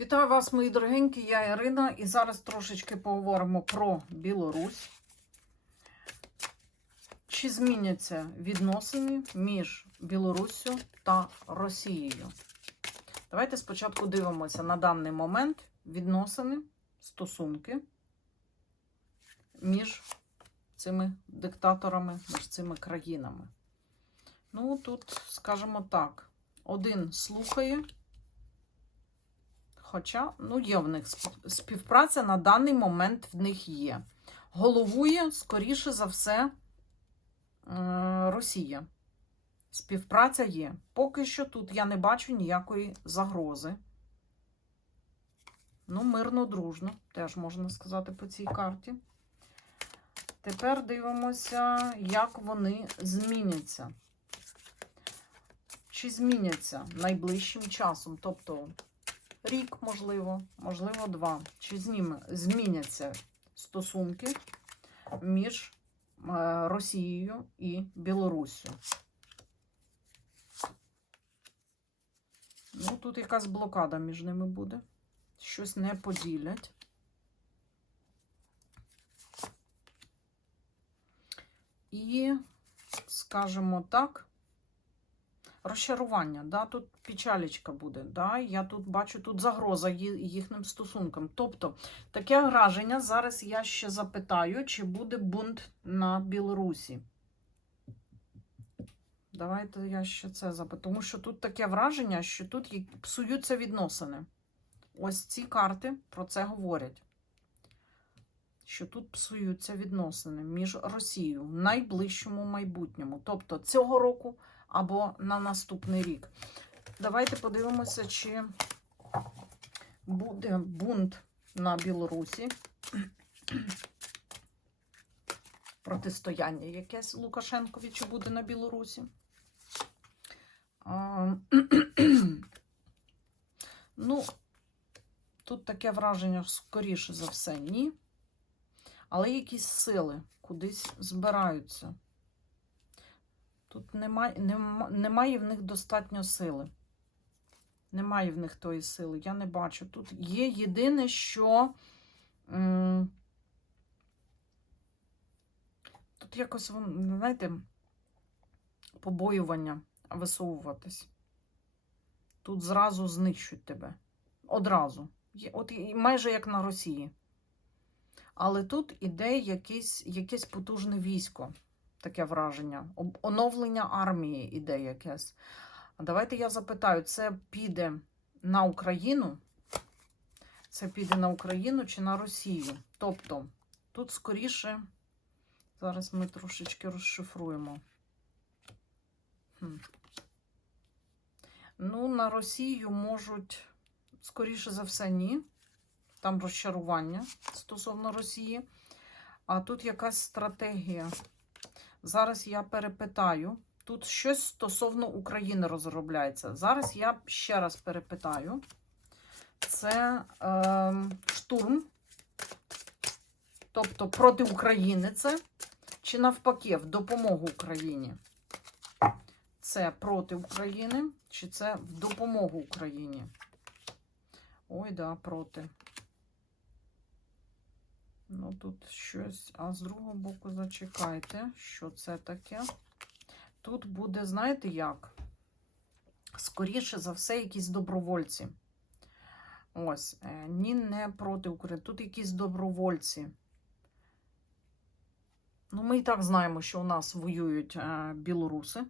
Вітаю вас, мої дорогенькі, я Ірина, і зараз трошечки поговоримо про Білорусь. Чи зміняться відносини між Білоруссю та Росією? Давайте спочатку дивимося на даний момент відносини, стосунки між цими диктаторами, між цими країнами. Ну, тут, скажімо так, один слухає. Хоча, ну, є в них співпраця на даний момент в них є. Головує, скоріше за все, е, Росія. Співпраця є. Поки що тут я не бачу ніякої загрози. Ну, мирно, дружно, теж можна сказати по цій карті. Тепер дивимося, як вони зміняться. Чи зміняться найближчим часом? Тобто рік, можливо, можливо, два. Чи зніме, зміняться стосунки між е, Росією і Білоруссю? Ну, тут якась блокада між ними буде. Щось не поділять. І, скажімо так, розчарування, да, тут печалечка буде. Да, я тут бачу тут загроза їхнім стосункам. Тобто, таке враження, зараз я ще запитаю, чи буде бунт на Білорусі. Давайте я ще це запитаю. Тому що тут таке враження, що тут псуються відносини. Ось ці карти про це говорять. Що тут псуються відносини між Росією в найближчому майбутньому, тобто цього року або на наступний рік. Давайте подивимося, чи буде бунт на Білорусі. Протистояння якесь Лукашенкові, чи буде на Білорусі. Ну, тут таке враження, скоріше за все, ні. Але якісь сили кудись збираються. Тут немає, немає в них достатньо сили. Немає в них тої сили. Я не бачу. Тут є єдине, що тут якось, знаєте, побоювання висовуватись. Тут зразу знищують тебе. Одразу. От майже як на Росії. Але тут іде якесь, якесь потужне військо таке враження. Оновлення армії іде якесь. Давайте я запитаю, це піде на Україну? Це піде на Україну чи на Росію? Тобто, тут скоріше, зараз ми трошечки розшифруємо. Хм. Ну, на Росію можуть, скоріше за все, ні. Там розчарування стосовно Росії. А тут якась стратегія. Зараз я перепитаю. Тут щось стосовно України розробляється. Зараз я ще раз перепитаю. Це е, штурм, тобто проти України це, чи навпаки, в допомогу Україні? Це проти України, чи це в допомогу Україні? Ой, да, проти. Ну, тут щось, а з другого боку зачекайте, що це таке. Тут буде, знаєте як? Скоріше за все, якісь добровольці. Ось, е, ні, не проти України. Тут якісь добровольці. Ну, ми і так знаємо, що у нас воюють е, білоруси.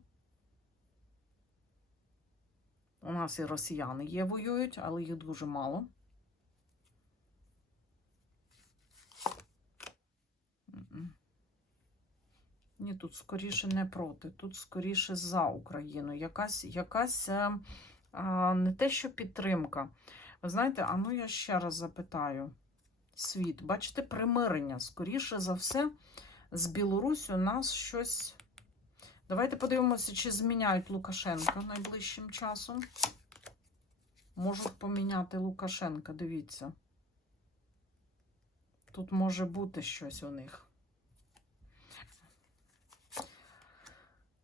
У нас і росіяни є воюють, але їх дуже мало. Ні, тут скоріше не проти, тут скоріше за Україну. Якась, якась е, а, не те, що підтримка. Ви знаєте, а ну я ще раз запитаю. Світ, бачите, примирення. Скоріше за все, з Білорусі у нас щось. Давайте подивимося, чи зміняють Лукашенка найближчим часом. Можуть поміняти Лукашенка, дивіться. Тут може бути щось у них.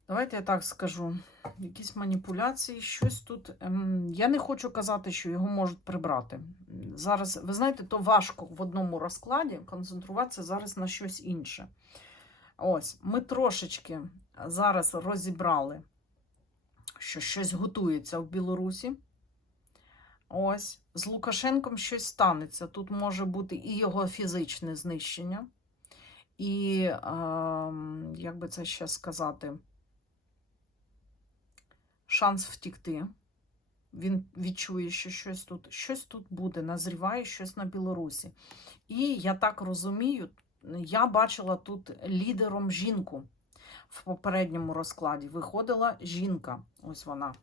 Давайте я так скажу. Якісь маніпуляції, щось тут. ем, Я не хочу казати, що його можуть прибрати. Зараз, ви знаєте, то важко в одному розкладі концентруватися зараз на щось інше. Ось, ми трошечки зараз розібрали, що щось готується в Білорусі. Ось, з Лукашенком щось станеться. Тут може бути і його фізичне знищення, і, ем, як би це ще сказати, шанс втікти. Він відчує, що щось тут, щось тут буде, назріває щось на Білорусі. І я так розумію, я бачила тут лідером жінку в попередньому розкладі. Виходила жінка. Ось вона.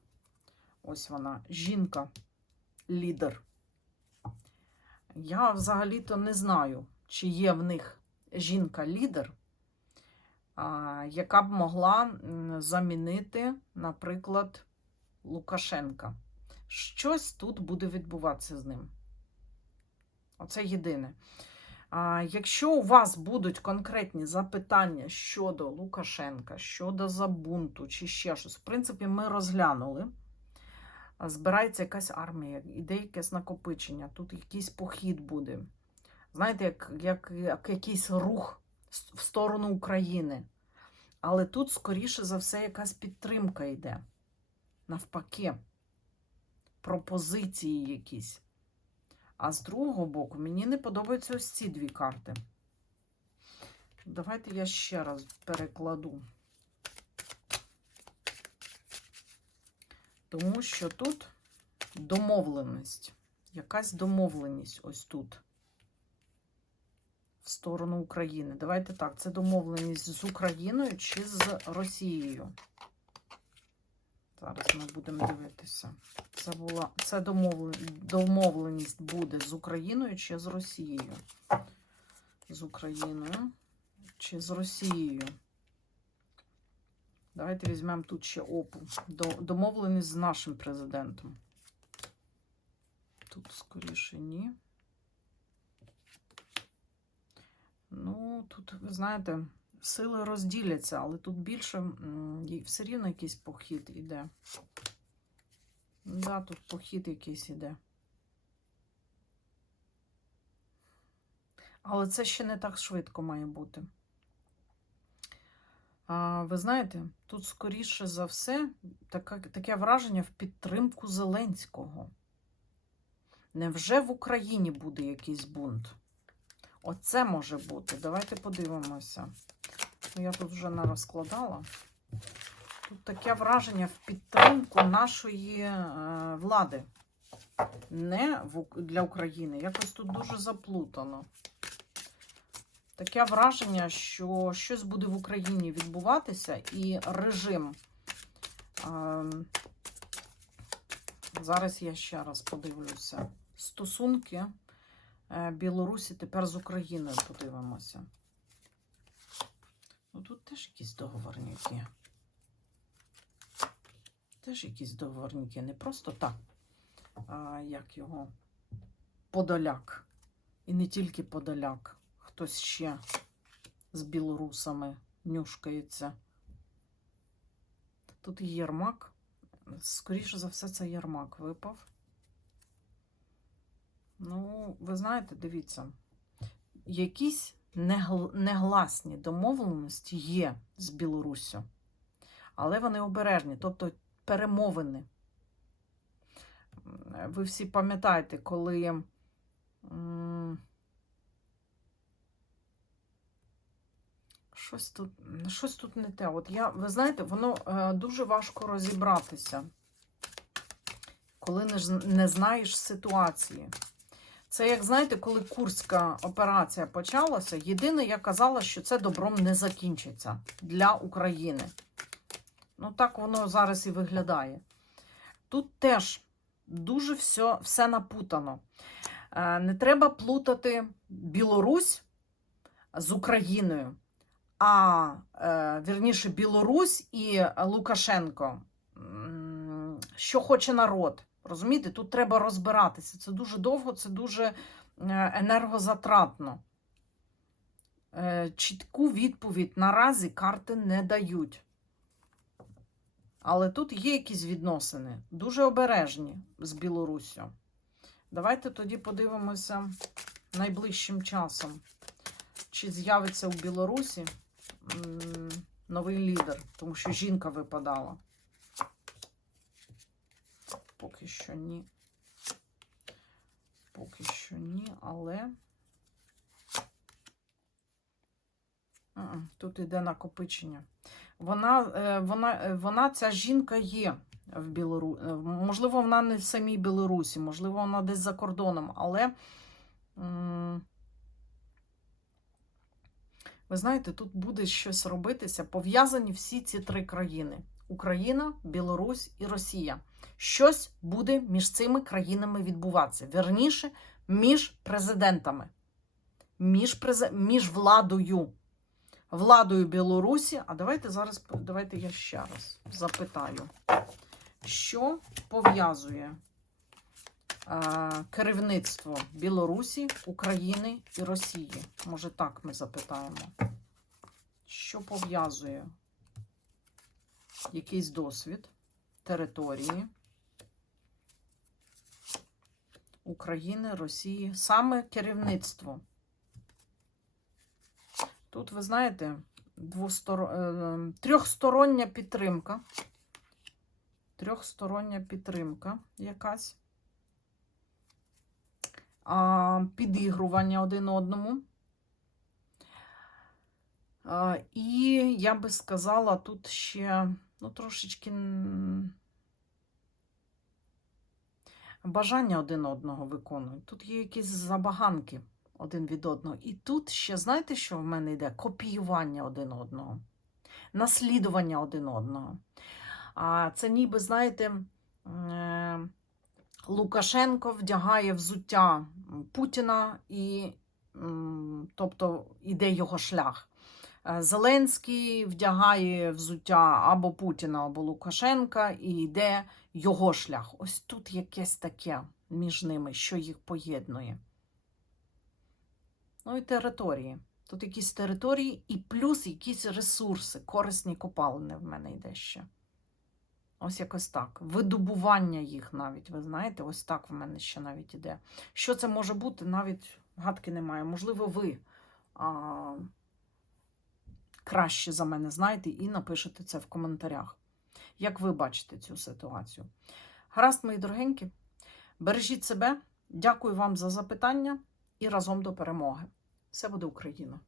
Ось вона, жінка, лідер. Я взагалі-то не знаю, чи є в них жінка-лідер, яка б могла замінити, наприклад, Лукашенка. Щось тут буде відбуватися з ним. Оце єдине. Якщо у вас будуть конкретні запитання щодо Лукашенка, щодо Забунту чи ще щось, в принципі, ми розглянули. Збирається якась армія, іде якесь накопичення, тут якийсь похід буде. Знаєте, як, як, як якийсь рух в сторону України. Але тут, скоріше за все, якась підтримка йде. Навпаки, пропозиції якісь. А з другого боку, мені не подобаються ось ці дві карти. Давайте я ще раз перекладу. Тому що тут домовленість. Якась домовленість ось тут. Сторону України. Давайте так, це домовленість з Україною чи з Росією. Зараз ми будемо дивитися. Це була це домовлен- домовленість буде з Україною чи з Росією? З Україною чи з Росією? Давайте візьмемо тут ще опу. До- Домовленість з нашим президентом. Тут скоріше ні. Ну, тут, ви знаєте, сили розділяться, але тут більше все рівно якийсь похід іде. Да, тут похід якийсь іде. Але це ще не так швидко має бути. А, ви знаєте, тут, скоріше за все, таке, таке враження в підтримку Зеленського. Невже в Україні буде якийсь бунт? Оце може бути. Давайте подивимося. Ну, Я тут вже не розкладала. Тут таке враження в підтримку нашої е, влади. Не для України. Якось тут дуже заплутано. Таке враження, що щось буде в Україні відбуватися, і режим. Е, зараз я ще раз подивлюся. Стосунки Білорусі тепер з Україною подивимося. Ну тут теж якісь договорники. Теж якісь договорники. Не просто так, а як його Подоляк. І не тільки Подоляк. Хтось ще з білорусами нюшкається. Тут і Єрмак. Скоріше за все, це Єрмак випав. Ну, ви знаєте, дивіться, якісь негласні домовленості є з Білоруссю, але вони обережні, тобто перемовини. Ви всі пам'ятаєте, коли щось тут, щось тут не те. От я, ви знаєте, воно е, дуже важко розібратися, коли не, не знаєш ситуації. Це, як знаєте, коли Курська операція почалася, єдине, я казала, що це добром не закінчиться для України. Ну, так воно зараз і виглядає. Тут теж дуже все, все напутано. Е, Не треба плутати Білорусь з Україною, а е, вірніше Білорусь і Лукашенко. Що хоче народ? Розумієте, тут треба розбиратися. Це дуже довго, це дуже е, енергозатратно. Е, Чітку відповідь наразі карти не дають. Але тут є якісь відносини, дуже обережні з Білоруссю. Давайте тоді подивимося найближчим часом, чи з'явиться у Білорусі новий лідер, тому що жінка випадала. Поки що ні. Поки що ні, але. Тут іде накопичення. Вона, е, вона, е, вона, ця жінка є в Білорусі. Можливо, вона не в самій Білорусі, можливо, вона десь за кордоном, але. Ви знаєте, тут буде щось робитися. Пов'язані всі ці три країни: Україна, Білорусь і Росія. Щось буде між цими країнами відбуватися. Верніше, між президентами, між, презе... між владою. Владою Білорусі. А давайте зараз давайте я ще раз запитаю, що пов'язує е, керівництво Білорусі, України і Росії? Може, так ми запитаємо. Що пов'язує якийсь досвід території України, Росії, саме керівництво? Тут, ви знаєте, двостор... е, трьохстороння підтримка. Трьохстороння підтримка якась. А, підігрування один одному. І я би сказала, тут ще ну, трошечки бажання один одного виконують. Тут є якісь забаганки один від одного. І тут ще, знаєте, що в мене йде? Копіювання один одного, наслідування один одного. А це ніби, знаєте, е, Лукашенко вдягає взуття Путіна і, тобто, іде його шлях. Е, Зеленський вдягає взуття або Путіна, або Лукашенка, і йде його шлях. Ось тут якесь таке між ними, що їх поєднує. Ну і території. Тут якісь території і плюс якісь ресурси, корисні копалини в мене йде ще. Ось якось так. Видобування їх навіть, ви знаєте, ось так в мене ще навіть іде. Що це може бути, навіть гадки немає. Можливо, ви а, краще за мене знаєте і напишете це в коментарях. Як ви бачите цю ситуацію? Гаразд, мої дорогенькі, бережіть себе. Дякую вам за запитання і разом до перемоги. Все буде Україна!